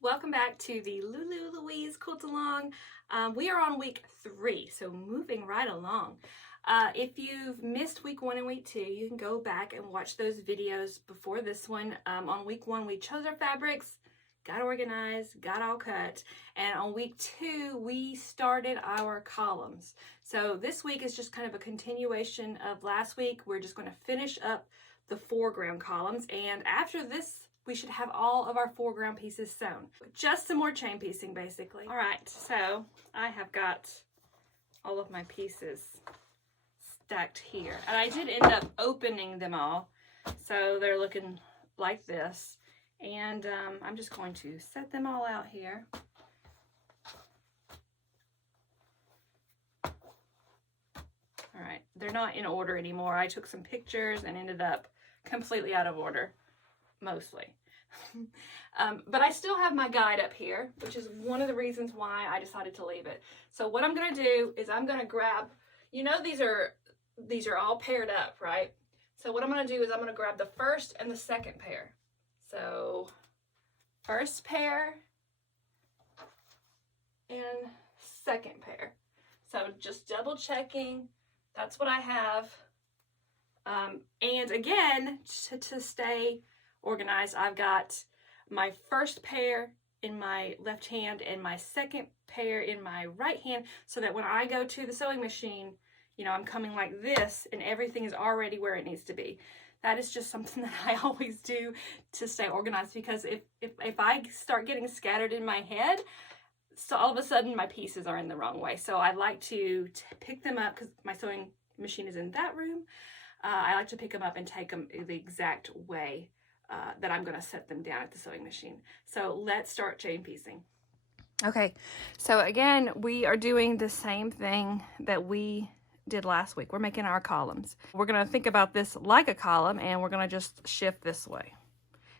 Welcome back to the Lulu Louise Quilt Along. We are on week 3, so moving right along. If you've missed week 1 and week 2, you can go back and watch those videos before this one. On week 1, we chose our fabrics, got organized, got all cut, and on week 2, we started our columns. So this week is just kind of a continuation of last week. We're just going to finish up the foreground columns, and after this, we should have all of our foreground pieces sewn. Just some more chain piecing, basically. All right, so I have got all of my pieces stacked here. And I did end up opening them all, so they're looking like this. And I'm just going to set them all out here. All right, they're not in order anymore. I took some pictures and ended up completely out of order, mostly. But I still have my guide up here, which is one of the reasons why I decided to leave it. So what I'm going to do is I'm going to grab, you know, these are all paired up, right? So what I'm going to do is I'm going to grab the first and the second pair. So first pair and second pair. So just double checking. That's what I have. And again, to stay organized, I've got my first pair in my left hand and my second pair in my right hand, so that when I go to the sewing machine, you know, I'm coming like this and everything is already where it needs to be. That is just something that I always do to stay organized, because if I start getting scattered in my head, so all of a sudden my pieces are in the wrong way. So I like to pick them up, because my sewing machine is in that room. I like to pick them up and take them the exact way that I'm going to set them down at the sewing machine. So let's start chain piecing. Okay, so again, we are doing the same thing that we did last week. We're making our columns. We're going to think about this like a column, and we're going to just shift this way,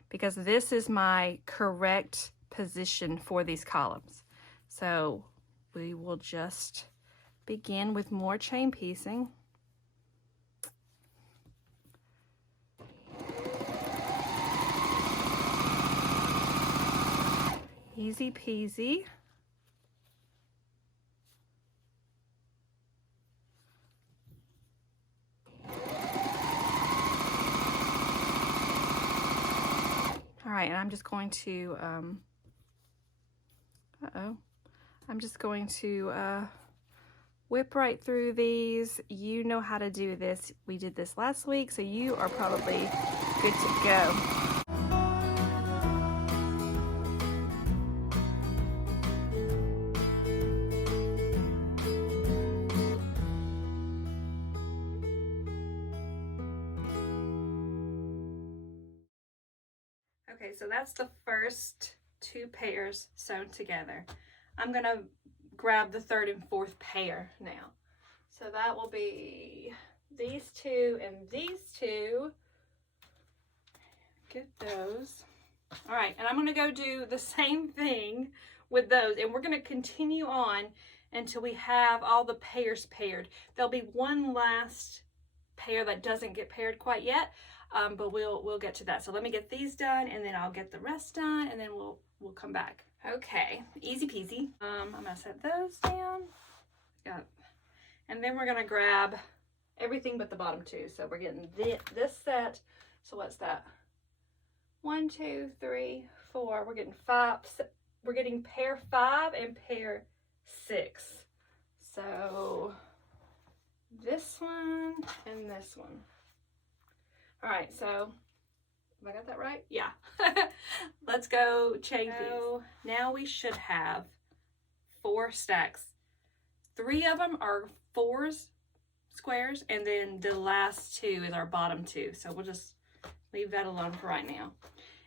because this is my correct position for these columns. So we will just begin with more chain piecing. Easy peasy. All right, and I'm just going to, I'm just going to whip right through these. You know how to do this. We did this last week, so you are probably good to go. Okay, so that's the first 2 pairs sewn together. I'm gonna grab the 3rd and 4th pair now. So that will be these 2 and these 2. Get those. All right, and I'm gonna go do the same thing with those, and we're gonna continue on until we have all the pairs paired. There'll be one last pair that doesn't get paired quite yet, but we'll get to that. So let me get these done, and then I'll get the rest done, and then we'll come back. Okay, easy peasy. I'm gonna set those down. And then we're gonna grab everything but the bottom 2. So we're getting this set. So what's that? 1, 2, 3, 4. We're getting 5. We're getting pair 5 and pair 6. So this one and this one. All right, so have I got that right? Yeah. Let's go chain these. Now we should have 4 stacks. 3 of them are 4s, squares, and then the last 2 is our bottom 2. So we'll just leave that alone for right now.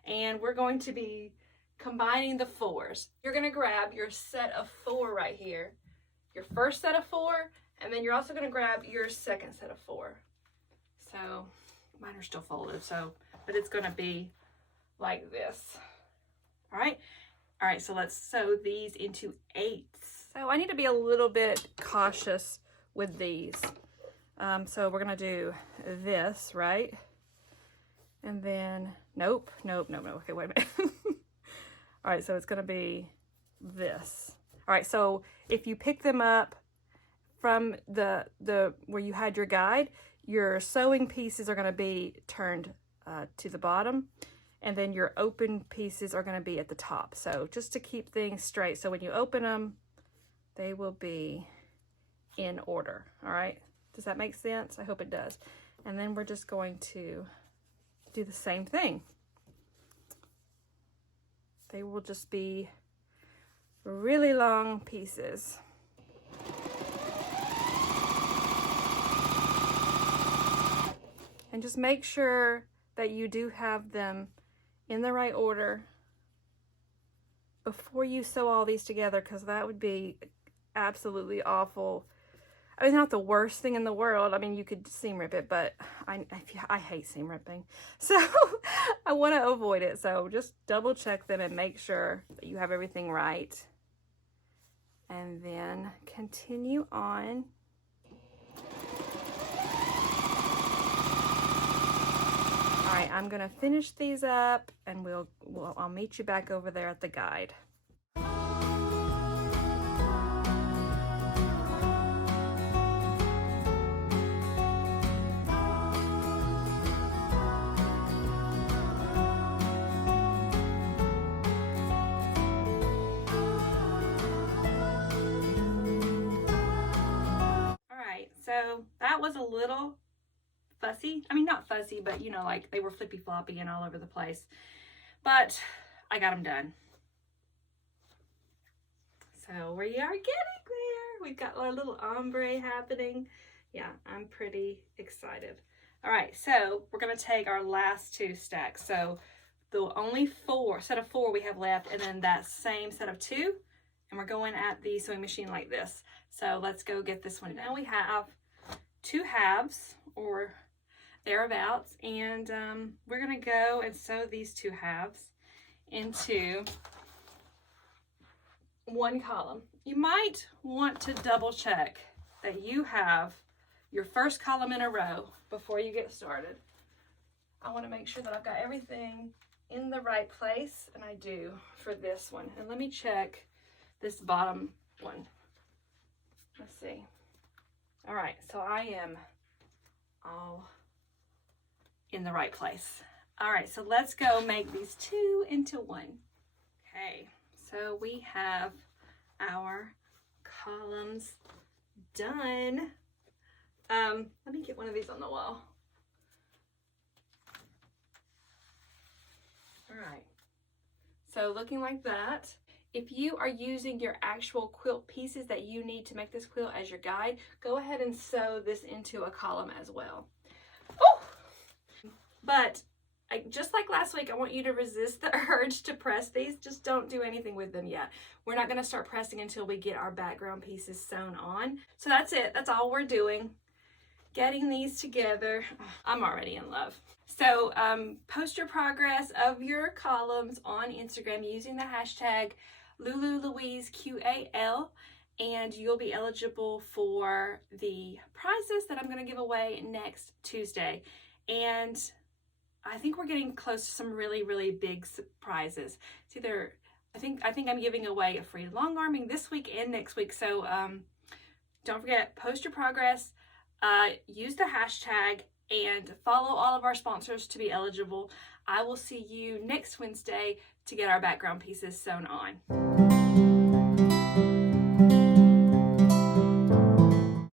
And we're going to be combining the 4s. You're gonna grab your set of 4 right here, your first set of 4, and then you're also gonna grab your second set of 4. So mine are still folded, but it's gonna be like this. All right, so let's sew these into 8s. So I need to be a little bit cautious with these. So we're gonna do this, right? And then, nope. Okay, wait a minute. All right, so it's gonna be this. All right, so if you pick them up from the where you had your guide, your sewing pieces are gonna be turned to the bottom, and then your open pieces are gonna be at the top. So just to keep things straight, so when you open them, they will be in order, all right? Does that make sense? I hope it does. And then we're just going to do the same thing. They will just be really long pieces. And just make sure that you do have them in the right order before you sew all these together, because that would be absolutely awful. I mean, it's not the worst thing in the world. I mean, you could seam rip it, but I hate seam ripping. So I want to avoid it. So just double check them and make sure that you have everything right. And then continue on. All right, I'm gonna finish these up, and I'll meet you back over there at the guide. So that was a little fussy. I mean, not fussy, but you know, like they were flippy floppy and all over the place. But I got them done. So we are getting there. We've got our little ombre happening. Yeah, I'm pretty excited. All right, so we're gonna take our last 2 stacks. So the only set of 4 we have left, and then that same set of 2, and we're going at the sewing machine like this. So let's go get this one. Now we have 2 halves or thereabouts, and we're gonna go and sew these 2 halves into 1 column. You might want to double check that you have your first column in a row before you get started. I want to make sure that I've got everything in the right place, and I do for this one. And let me check this bottom one. Let's see. All right, so I am all in the right place. All right, so let's go make these 2 into 1. Okay, so we have our columns done. Let me get one of these on the wall. All right, so looking like that. If you are using your actual quilt pieces that you need to make this quilt as your guide, go ahead and sew this into a column as well. Oh! But just like last week, I want you to resist the urge to press these. Just don't do anything with them yet. We're not going to start pressing until we get our background pieces sewn on. So that's it. That's all we're doing. Getting these together. I'm already in love. So post your progress of your columns on Instagram using the hashtag Lulu Louise QAL, and you'll be eligible for the prizes that I'm going to give away next Tuesday. And I think we're getting close to some really, really big surprises. It's either, I think I'm giving away a free long arming this week and next week. So don't forget, post your progress, use the hashtag, and follow all of our sponsors to be eligible. I will see you next Wednesday to get our background pieces sewn on.